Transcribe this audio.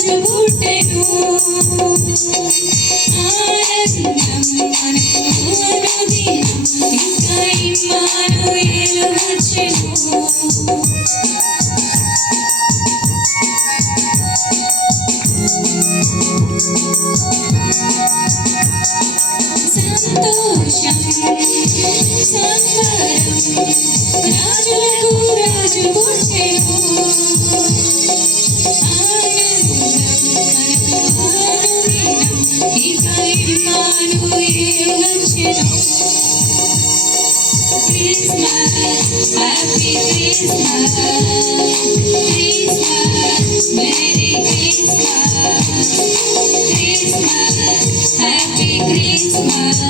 ಮಾತು ಹುಟ್ಟೆಯೂ Christmas, Merry Christmas, Christmas, Happy Christmas.